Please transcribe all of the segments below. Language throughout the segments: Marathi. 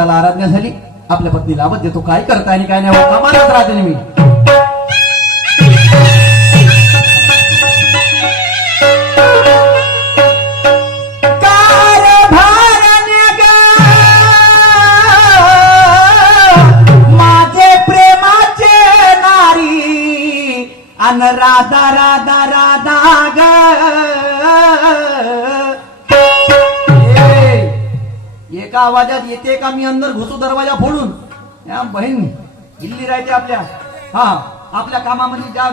वत्साला आराधना झाली. आपल्या पत्नीला आवाज देतो, काय करताय आणि काय नाही, कामालाच राहते मी. अन राधा राधा राधा ग एका आवाजात येते का मी अंदर घुसू दरवाजा फोडून. या बहीण दिल्ली राहते आपल्या, हा आपल्या कामामध्ये ज्या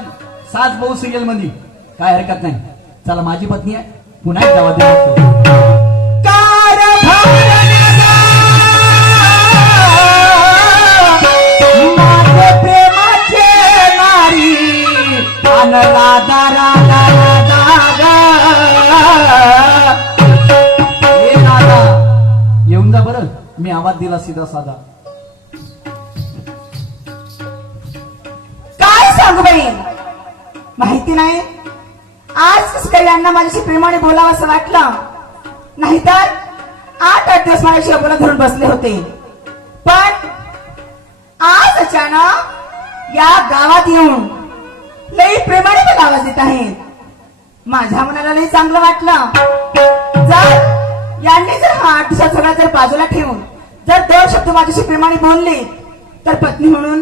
सास बहु सिरियल मध्ये काय हरकत नाही. चला माझी पत्नी आहे, पुन्हा एक गावात राधा राधा राधा हे राधा येऊन जा बरं. मी आवाज दिला सीधा साधा. काय सांगू बाई, माहिती नाही आज कसं काही यांना माझ्याशी प्रेमाने बोलावं असं वाटलं. नाहीतर 8-8 दिवस माझ्याशी बोला धरून बसले होते. पण आज अचानक या गावात येऊन लई प्रेमाने मला आवाज देत आहेत. माझ्या मनाला लई चांगलं वाटलं. जर यांनी जर हा 8 दिवसात सगळा जर बाजूला ठेवून जर 2 शब्द माझ्याशी प्रेमाने बोलले तर पत्नी म्हणून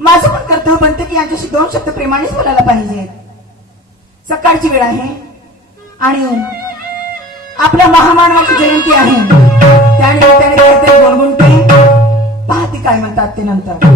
माझं पण कर्तव्य बनते की यांच्याशी 2 शब्द प्रेमानेच बोलायला पाहिजे. सकाळची वेळ आहे आणि आपल्या महामानवाची जयंती आहे. त्यानिमित्ताने काहीतरी गुणगुणते, पाहते काय म्हणतात ते नंतर.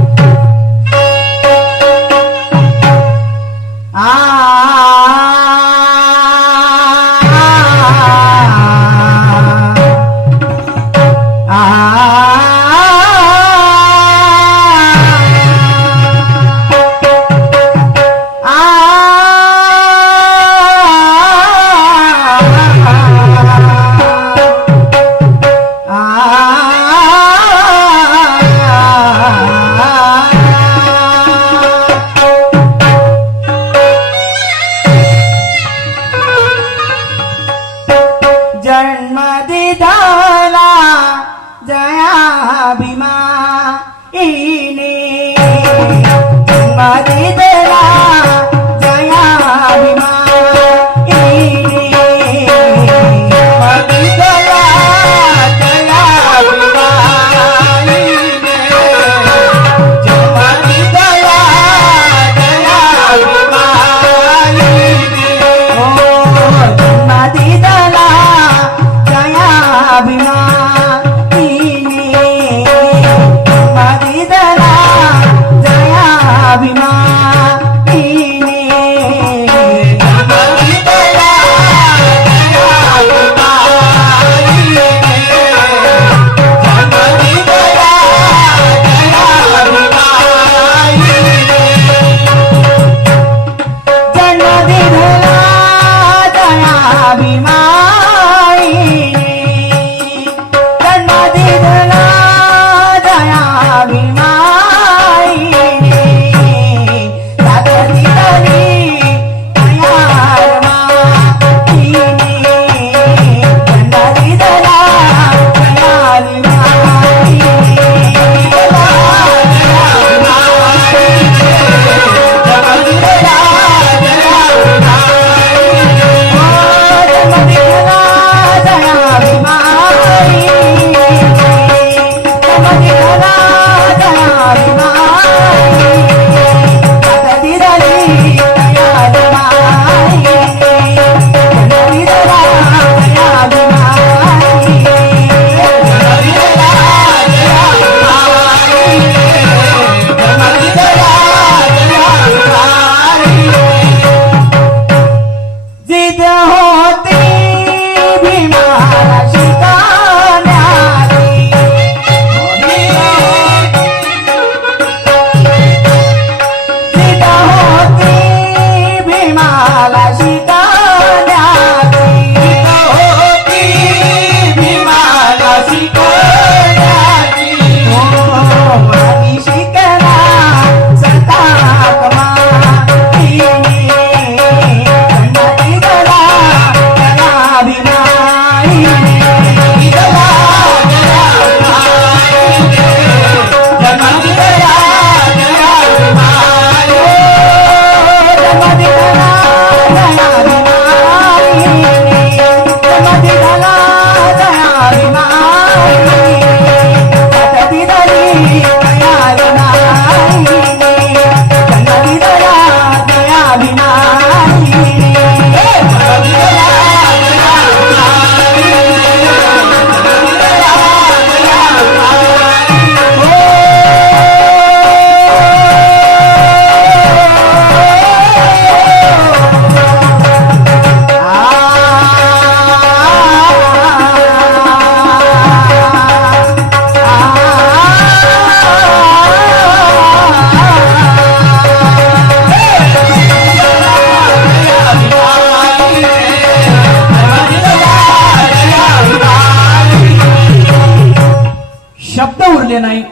उरले नाही,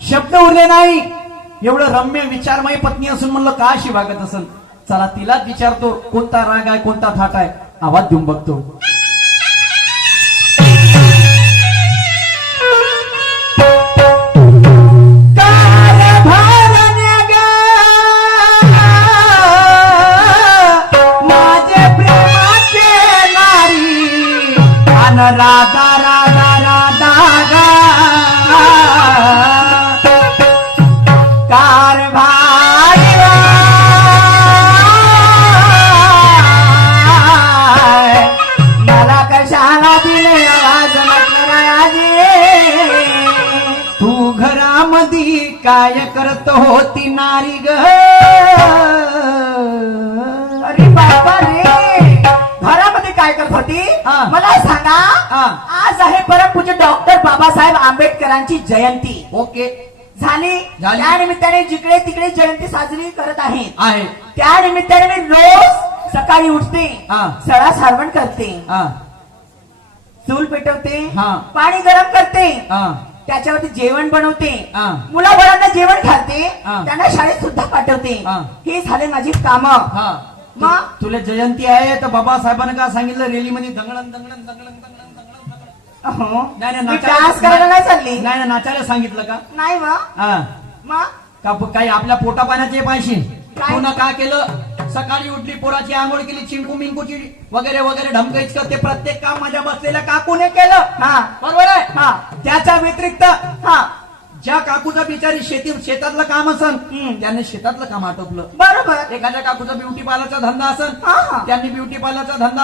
शब्द उरले नाही. एवढं रम्य विचारमय पत्नी असून म्हणलं का अशी वागत असेल. चला तिलाच विचारतो कोणता राग आहे कोणता थाट आहे. आवाज देऊन बघतो. राधा राधा राधा गा कारभार मला कशाला दिले आवाज म्हटलं राजे. तू घरामध्ये काय करत होती नारी ग. अरे बाबा रे, घरामध्ये काय करत होती हा. मला सांगा. हा. आज आहे परमपूज्य डॉक्टर बाबासाहेब आंबेडकरांची जयंती ओके झाली. त्या निमित्ताने जिकडे तिकडे जयंती साजरी करत आहेत. आहे. त्या निमित्ताने मी रोज सकाळी उठते, हा. सडा सारवण करते, हा चूल पेटवते, हा. पाणी गरम करते, हा त्याच्यावरती जेवण बनवते, हा. मुलाबाळांना जेवण घालते, हा. त्यांना शाळेत सुद्धा पाठवते. हा. हे झाले माझी काम. हा मग? तुला जयंती आहे तर बाबासाहेबांना का सांगितलं रेलीमध्ये दंगडन दंगडन दंगडन दंगडन दंगडन. नाही मी डान्स करायला नाही चालली. नाही नाचायला सांगितलं का. नाही हा मग का काही आपल्या पोटा पाण्याचे पाहिजे. काय? तू ना का केलं. सकाळी उठली पोराची आंघोळ केली चिंकू मिंकूची वगैरे वगैरे ढमकायच करते. प्रत्येक काम माझ्या बसलेल्या काकूने केलं. हा बरोबर आहे. हा. त्याच्या व्यतिरिक्त हा ज्या काकूचा बिचारी शेतातलं काम असन हम्म. त्याने शेतातलं काम आटोपलं. बरोबर. एखाद्या काकूचा ब्युटी पार्लरचा धंदा असन हा, हा. त्यांनी ब्युटी पार्लरचा धंदा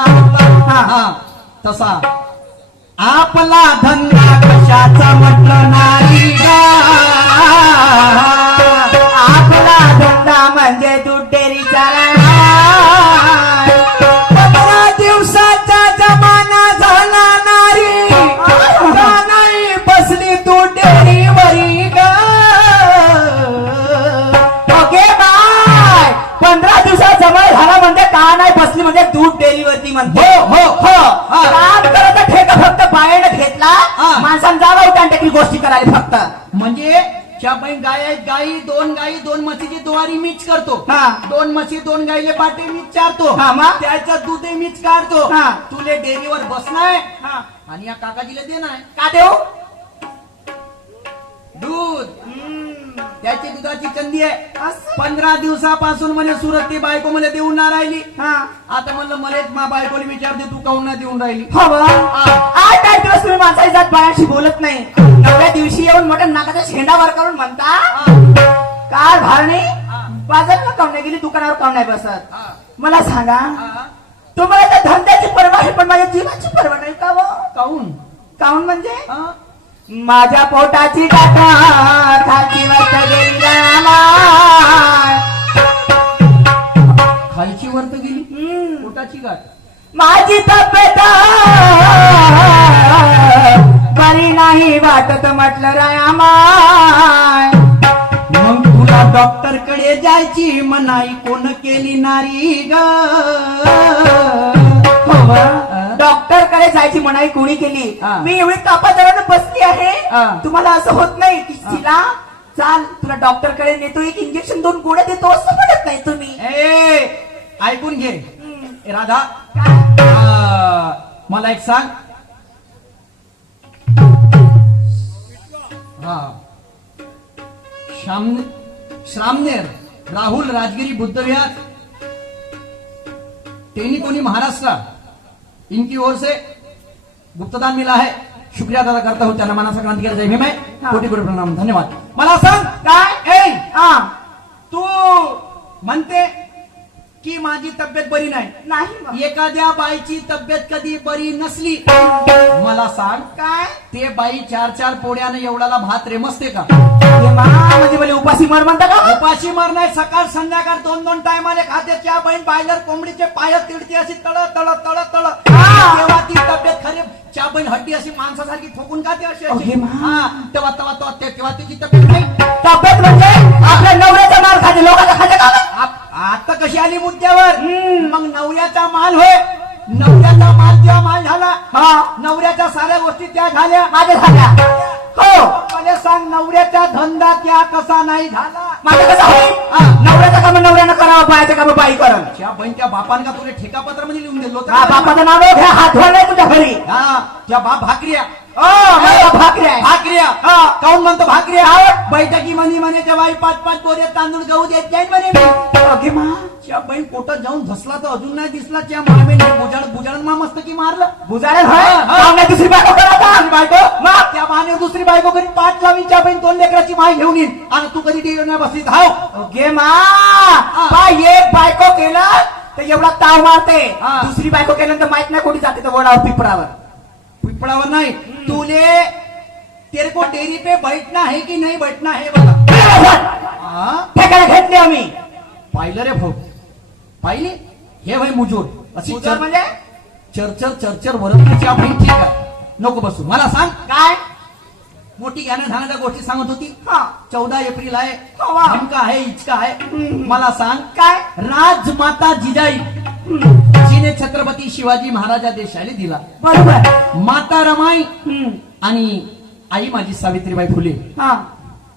आटोपला. हा. हा तसा आपला धंदा कशाचा म्हटलं नारी गा. आपला धंदा म्हणजे दूध डेअरीचा. 15 दिवसाचा जमाना झाला नारी का नाही बसली तू डेअरीवरी गा. Okay bye. 15 दिवसात जमा झाला म्हणजे का नाही बसली म्हणजे दूध डेअरीवरती म्हणते. हो. हा. काम करत ठेका फक्त बाहेर घेतला. हा. माणसानं जावं उठान गोष्टी करायला फक्त. म्हणजे ज्या बाई गाय आहेत गाई 2 गाई 2 म्हशीची द्वारी मीच करतो. हा. 2 म्हशी 2 गाईले पाटे मीच चारतो. हा, मग? त्याचं दूध मीच काढतो. हा. तुले डेअरीवर बसणार हा. आणि या काकाजीला देणार का देऊ. दूध. त्याची दुधाची चंदी आहे. असं? 15 दिवसापासून म्हणे सुरत ती बायको मला देऊन ना राहिली. हा. आता म्हणलं मलाच मा बायकोला विचारते तू काऊन ना देऊन राहिली. हो बा. 8 दिवस तुम्ही माणसाची जात बायांशी बोलत नाही. 9व्या दिवशी येऊन मोठ्या नाकाचा शेंडावर करून म्हणता काय भार नाही. बाजारला काऊन नाही गेली, दुकानावर काऊन नाही बसत. मला सांगा, तुम्हाला त्या धंद्याची पर्वा आहे पण माझ्या जीवाची पर्वा नाही का. काऊन काऊन म्हणजे हा? माझ्या पोटाची टाका खालची वाजता गेली जाणार. खालची वरत गेली पोटाची गाठ. माझी तब्येत बरी नाही वाटत म्हटलं रामाय. मग तुला डॉक्टर कडे जायची मनाई कोण केली नारी ग. डॉक्टर कडे जायची मनाई कोणी केली. हा. मी एवढी तापादरानं बसली आहे. हा. तुम्हाला असं होत नाही की तिला चाल तुला डॉक्टर कडे नेतो, एक इंजेक्शन 2 गोळ्या देतो असं म्हणत नाही तुम्ही. ऐकून घे. ए, राधा मला एक सांग. हा श्रामनेर राहुल राजगिरी बुद्ध विहार टेनिकोनी महाराष्ट्र इनकी ओर से गुप्तदान मिला है. शुक्रिया अदा करता हूं. त्यांना मनाचा क्रांतिकारी जय भीम आहे. कोटी कोटी प्रणाम धन्यवाद. मला सांग काय हा तू म्हणते की माझी तब्येत बरी नाही. नाही एखाद्या बाईची तब्येत कधी बरी नसली मला सांग काय ते बाई 4 पोळ्याने एवढाला भात रेमसते का. म्हणजे मला उपाशी मर म्हणता का. उपाशी मर नाही. सकाळ संध्याकाळ 2 टायमाले खाते. त्या बहीण बायलर कोंबडीचे पाय तिडती अशी तळ तळ तळ तळ तेव्हा ती तब्येत खरी. च्या बहीण हड्डी अशी माणसासारखी ठोकून खाते अशी तेव्हा तेव्हा तिची तब्येत नाही. तब्येत म्हणजे आपल्या नवऱ्याचा माल खाते लोकांचा खाते का. आता कशी आली मुद्द्यावर. मग नवऱ्याचा माल होय नवऱ्याचा माल त्या माल झाला, हा नवऱ्याच्या साऱ्या गोष्टी त्या झाल्या. माझ्या झाल्या. हो मला सांग, नवऱ्याचा धंदा त्या कसा नाही झाला? माझं कसं होईल? हा. नवऱ्याचं काम नवऱ्यानं करावं, बायाचं काम बाई करन. त्या बहीण त्या बापान का तुला ठेकापत्र मध्ये लिहून दिलं हा, होतं? बापाचं नाव घ्या, हात धुवायला तुझ्या घरी. हा, त्या बाप भाकऱ्या माझा भाकरी आहे. भाकऱ्या हा. काऊन म्हणतो भाकऱ्या? बैठकी म्हणे त्या बाई 5-5 बोरे तांदूळ गहू देत नाही म्हणे मी. अगे मा, त्या बहीण पोटात जाऊन धसला तर अजून नाही दिसला. त्या मामेने बुजाड मा मस्त की मारलं. बुजाड्या होय? हा, हा. पाहुण्या दुसरी बायको करा का? दुसरी बायको मग त्या माने दुसरी बायको कधी पाठ लावी. त्या बहीण 2 लेकराची माय घेऊन येईन आणि तू कधी टीव्ही नाही बसली धाव. अगे मा, पा एक बायको केलं तर एवढा ताव मारते. हा. दुसरी बायको केल्यानंतर माहित नाही कोणी जाते तर वडावर पिपरावर. पिपळावर नाही. तुले तेरे को डेरी पे बैठना है की नाही बैठना है बघा. हा? ठेकायला घेतली आम्ही. पाहिलं रे भाऊ, पाहिली? हे भाई मुजोर अशी मुजोर म्हणजे चर्चर वरतीची आपण ठीक आहे, नको बसू. मला सांग, काय? मोठी ज्ञान झाण्याच्या गोष्टी सांगत होती. हा. 14 एप्रिल आहे, हो, वा. नेमका आहे, इचका आहे. हम्म. मला सांग, काय? राजमाता जिजाई जिने छत्रपती शिवाजी महाराजा देशाला दिला. बरोबर. माता रमाई हम्म. आणि आई माझी सावित्रीबाई फुले, हा.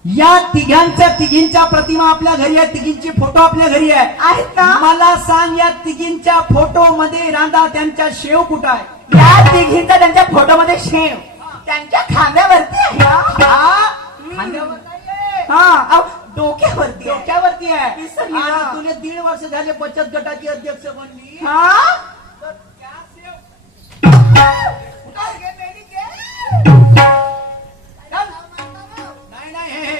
या तिघींच्या प्रतिमा आपल्या घरी आहे. तिघींचे फोटो आपल्या घरी आहे. आहेत ना? मला सांग, या तिघींच्या फोटो मध्ये राधा त्यांच्या शेव कुठं आहे? या तिघींचा त्यांच्या फोटोमध्ये शेव त्यांच्या खांद्यावरती आहे. हा? खांद्यावर नाहीये. हा, अहो, डोक्यावरती आहे. डोक्यावरती आहे. विसरली ना. आणि तुला 1.5 वर्ष झाले बचत गटाची अध्यक्ष बनली. हा? तर त्या शेव कुठं घे, मेली घे. चल. नाही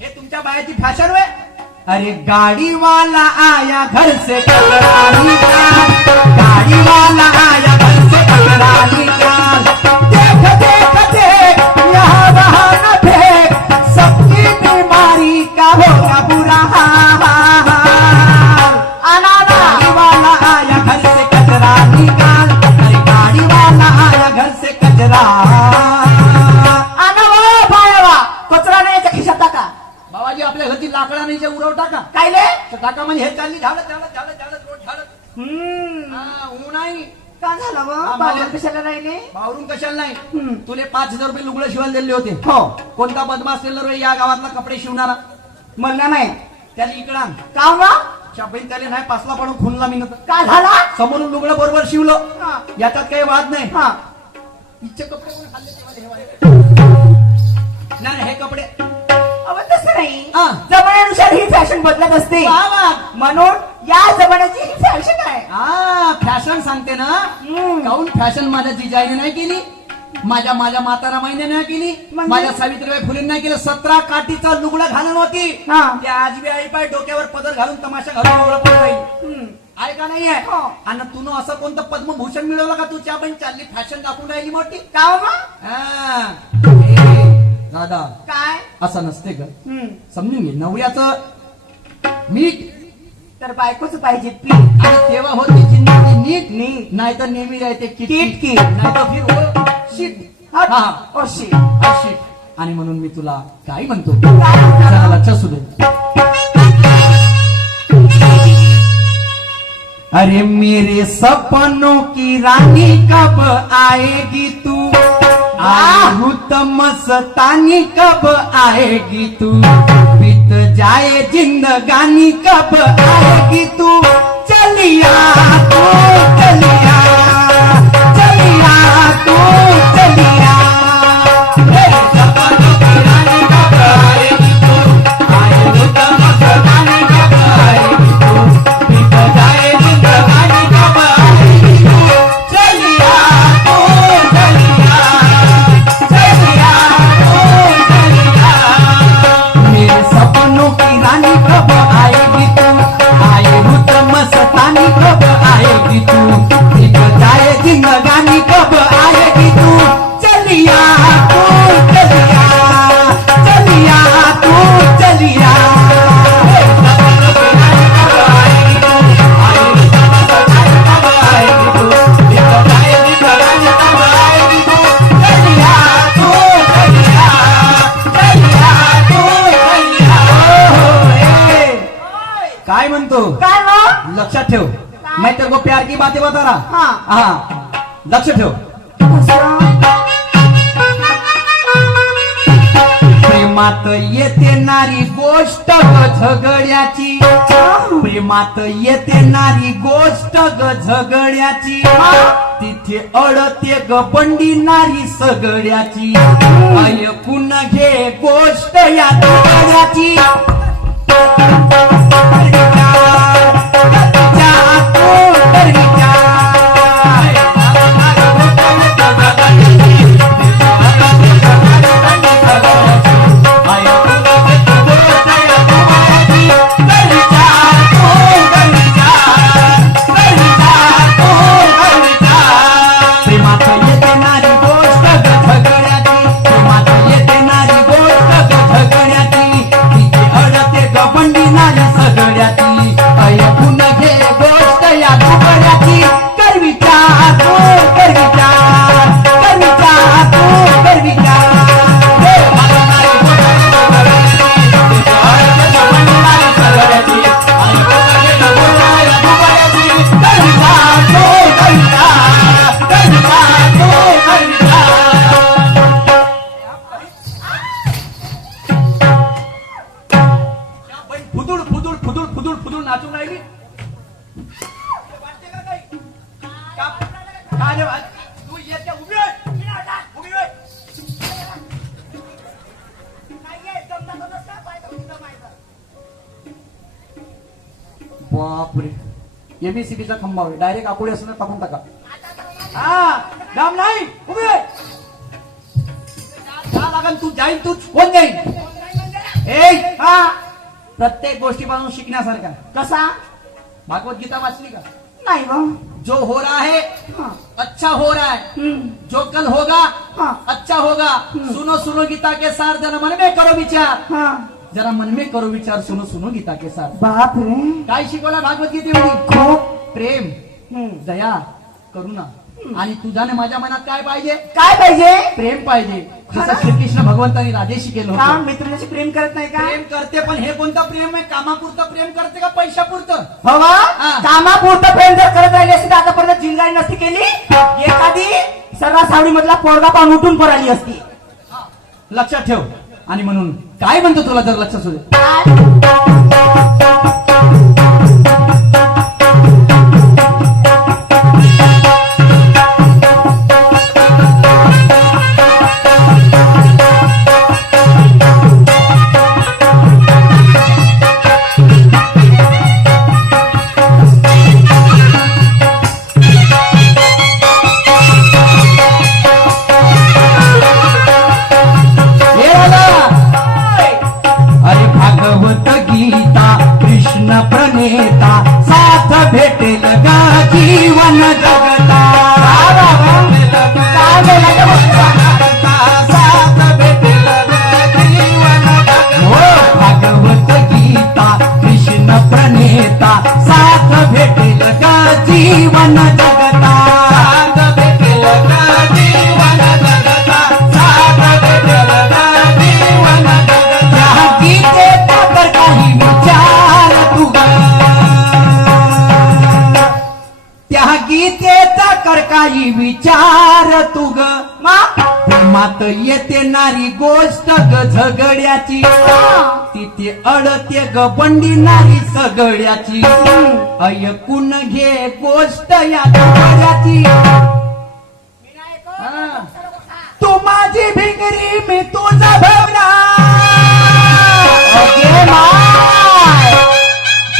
हे तुमच्या बायाची फॅशन वे. अरे गाड़ी वाला आया घर से ककरानी का, गाड़ी वाला आया घर से ककरानी का, देख देख देख यहाँ वहाँ न फेंक, सबकी बीमारी का होगा बुरा हाल. गाड़ी वाला आया घर से कचरा निकाल, अरे गाड़ी वाला आया घर से कचरा. कचरा नाही याच्या खिशात टाका. बाबाजी, आपल्या घरची लाकडा नाही उरव टाका. कायले? तर टाका म्हणजे हे चालली झाडत रोड झाडत. ऊन नाही का झालं हा, मग? मला- बाबा कशाला राहिले? बावरून कशाला नाही. हम्म. तुले 5,000 रुपये लुगडं शिवायला दिले होते. हो. कोणता बदमाश टेलर रे या गावातला कपडे शिवणारा? म्हणला नाही. त्याला इकडा का मग? शाबाई त्याला नाही पासला पडून खुनला मी नव्हतं. का झाला? समोरून लुगडं बरोबर शिवलं. हा. याच्यात काही वाद नाही. हा. इच्छे कपडे कोणी खाल्ले तेव्हा हे वाले. नाही हे कपडे अहो, तसं नाही. हा. जमान्यानुसार ही फॅशन बदलत असते. वा वा. म्हणून या जमान्याची ही फॅशन आहे. फॅशन सांगते ना. हम्म. काऊन फॅशन माझ्या जिजाईने नाही केली, माझ्या माता रमाईने नाही केली, म्हणजे? माझ्या सावित्रीबाई फुलेंनी नाही केलं. 17 काठीचा लुगडा घालून होती. हा. त्या आजबी आई पाय डोक्यावर पदर घालून तमाशा घालून लुगडं पण राहील. हम्म. आहे का नाहीये? हो. आणि तुनं असं कोणतं पद्मभूषण मिळवलं का? तू त्या पण चालली फॅशन दाखवून राहिली मोठी. का मग? दादा, काय? असं नसते का? हम्म. समजून घे, नवऱ्याचं मीठ तर बायकोच पाहिजे पी. आणि तेव्हा होती जिंदगी नीट. नीट. नाही तर नेहमी राहते किटकिट. नाही तर फिर हो शीट. हट. हा. Oh she. शीट. आणि म्हणून मी तुला काय म्हणतो, काय म्हणतो? जरा लक्ष असू दे. अरे मेरे सपनों की रानी कब आएगी तू, आहू मस्तानी कब आएगी तू, बीत जाए जिंदगानी कब आएगी तू, चलिया तू चलिया, चलिया तू चलिया. मेरे सपनों की रानी कब आएगी तू, आहू मस्तानी कब आएगी तू, बीत जाए जिंदगानी कब आएगी तू, चलिया तू चलिया, चलिया तू चलिया. मेरे सपनों की रानी कब आएगी तू, आए हुत मस्तानी कब आएगी तू, बीत जाए जिंदगानी कब आएगी तू, चलिया तू चलिया, चलिया तू चलिया. मेरे सपनों की रानी कब आएगी तू, आए हुत मस्तानी कब आएगी तू, बीत जाए जिंदगानी कब आएगी तू, चलिया तू चलिया, चलिया तू चलिया. काय म्हणतो? काय मग? लक्षात ठेव, मैं तेरे को प्यार की बातें बता रहा. हा लक्ष ठेव. प्रेमात येते नारी गोष्ट ग झगड्याची. प्रेमात येते नारी गोष्ट ग झगड्याची. तिथे अडते ग बंडी नारी सगळ्याची. ऐकून घे गोष्ट या झगड्याची. फुदूळ नाचून राहिली. तू येते उभी आहे. बापरे एबीसीबीचा खंबा होईल. डायरेक्ट आकुडे असून टाकून टाका. हा दाम नाही उभी आहे. जा लागन तू जाईल. तू कोण जाईल. ए हा प्रत्येक गोष्टीपासून शिकण्यासारखा. कसा भागवत गीता वाचली का. नाही बा. जो हो रहा है अच्छा हो रहा है. जो कल होगा अच्छा होगा. सुनो सुनो गीता के सार जरा मन में करो विचार. जरा मन में करो विचार. सुनो सुनो गीता के सार. बाप रे काय शिकवला भागवत गीतेमध्ये. खूप प्रेम दया करुणा. आणि तुझ्याने माझ्या मनात काय पाहिजे. काय पाहिजे. प्रेम पाहिजे. जसं श्रीकृष्ण भगवंतांनी राधेशी केलं का होतं. मी तुझ्याशी प्रेम करत नाही का. प्रेम करते पण हे कोणतं प्रेम आहे. कामापुरतं प्रेम करते का पैशापुरतं. हवा हा. कामापुरतं प्रेम जर करत राहिली असती तर आतापर्यंत जिंगाई नसती केली. एखादी सर्रास सावडी मधला पोरगा पाहून उठून पळाली असती. लक्षात ठेव. आणि म्हणून काय म्हणतो तुला जर लक्षात असू दे. प्रणेता साथ भेटेल गा जीवन जगता. साथ भेटेल जीवन हो भागवत गीता कृष्ण प्रणेता साथ भेटेल गा जीवन जगता. साथ भेटेल गा जीवन जगता. साथ भेटेल गा जीवन जगता. गीतेचा तर काही विचार त्या गीतेचा कर काही विचार तू ग. प्रेमात येते नारी गोष्ट ग झगड्याची. तिथे अडते ग बंडी नारी सगळ्याची. ऐकून घे गोष्ट या झगड्याची. तू माझी भिंगरी मी तुझा भवरा.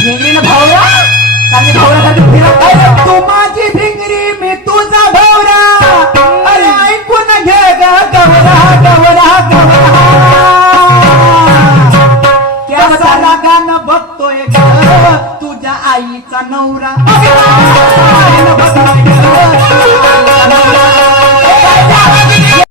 भिंगरीनं भावरा आणि भावऱ्यासाठी फिरत आहे. तू माझी भिंगरी मी तुझा भावरा. अरे ऐकून घे ग गवरा गवरा गवरा. कसा गाणं बघतोय ग तुझ्या आईचा नवरा.